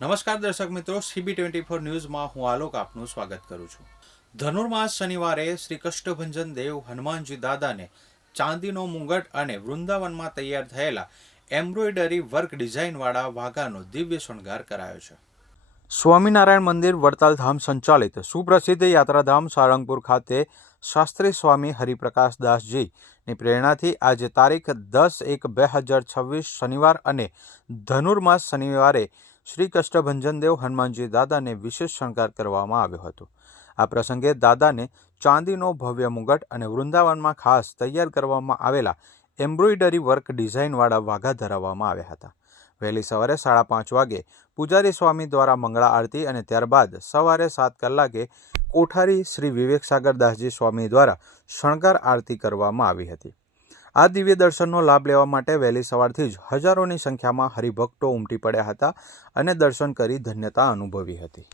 નમસ્કાર દર્શક મિત્રો સીબી ટ્વેન્ટી ફોર ન્યૂઝમાં હું આલોક આપનું સ્વાગત કરું છું. ધનુર્માસ શનિવારે શ્રી કષ્ટભંજન દેવ હનુમાનજી દાદાને ચાંદીનો મુંગટ અને વૃંદાવનમાં તૈયાર થયેલા એમ્બ્રોઇડરી વર્ક ડિઝાઇનવાળા વાઘાનો દિવ્ય શણગાર કરાયો છે. સ્વામિનારાયણ મંદિર વડતાલ ધામ સંચાલિત સુપ્રસિદ્ધ યાત્રાધામ સારંગપુર ખાતે શાસ્ત્રી સ્વામી હરિપ્રકાશ દાસજીની પ્રેરણાથી આજે તારીખ દસ એક બે હજાર છવ્વીસ શનિવાર અને ધનુર્માસ શનિવારે શ્રી કષ્ટભંજનદેવ હનુમાનજી દાદાને વિશેષ શણગાર કરવામાં આવ્યો હતો. આ પ્રસંગે દાદાને ચાંદીનો ભવ્ય મુગટ અને વૃંદાવનમાં ખાસ તૈયાર કરવામાં આવેલા એમ્બ્રોઇડરી વર્ક ડિઝાઇનવાળા વાઘા ધરાવવામાં આવ્યા હતા. વહેલી સવારે સાડા પાંચ વાગે પૂજારી સ્વામી દ્વારા મંગળા આરતી અને ત્યારબાદ સવારે સાત કલાકે કોઠારી શ્રી વિવેક સાગર સ્વામી દ્વારા શણગાર આરતી કરવામાં આવી હતી. આ દિવ્ય દર્શનનો લાભ લેવા માટે વહેલી સવારથી જ હજારોની સંખ્યામાં હરિભક્તો ઉમટી પડ્યા હતા અને દર્શન કરી ધન્યતા અનુભવી હતી.